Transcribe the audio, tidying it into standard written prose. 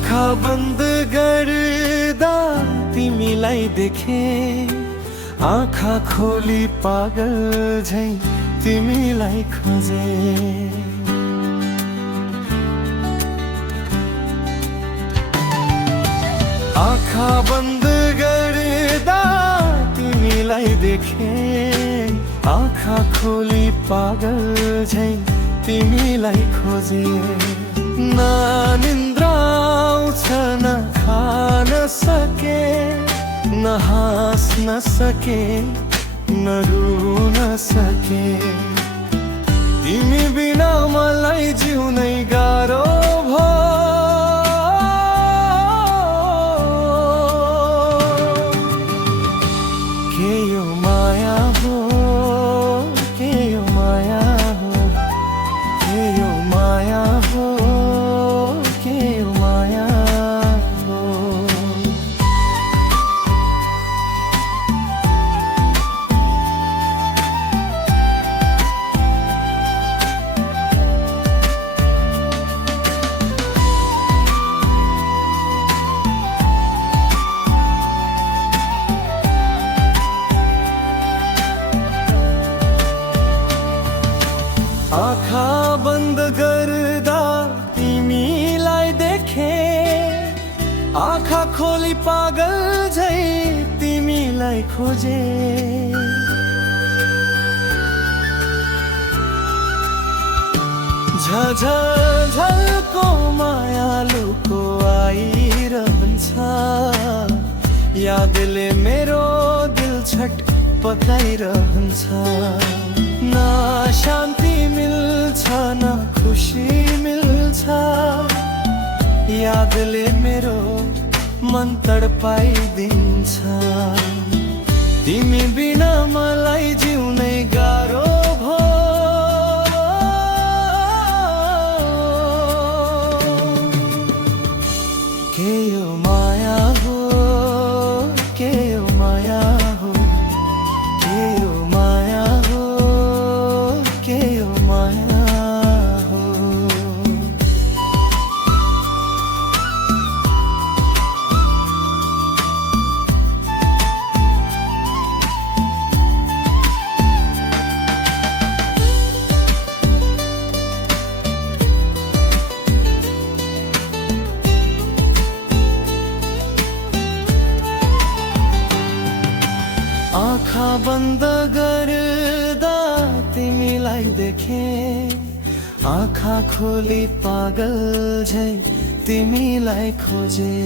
आँखा बन्द गर्दा तिमीलाई देखे, आँखा खोली पागल झै तिमीलाई खोजे। आँखा बन्द गर्दा तिमीलाई देखे, आँखा खोली पागल झै तिमीलाई खोजे। न निन्द्रा आउँछ न खान सके, न हाँस्न सके न रुन सके। तिमी बिना मलाई जिउनै गाह्रो भो। के यो माया हो, के यो माया हो, के यो माया हो, के यो माया हो। आँखा बन्द गर्दा तिमीलाई देखे, आँखा खोली पागल झै तिमीलाई खोजे। झझल्को मायालुको आइरहन्छ, यादले मेरो दिल छटपटाइरहन्छ। न शान्ति मिल्छ न खुसी मिल्छ, यादले मेरो मन तडपाइदिन्छ। तिमी बिना मलाई जिउनै गाह्रो भो। के यो माया हो, के यो माया हो, के यो माया हो, के यो माया हो। आँखा बन्द गर्दा तिमीलाई देखे, आँखा खोली पागल झै तिमीलाई खोजे।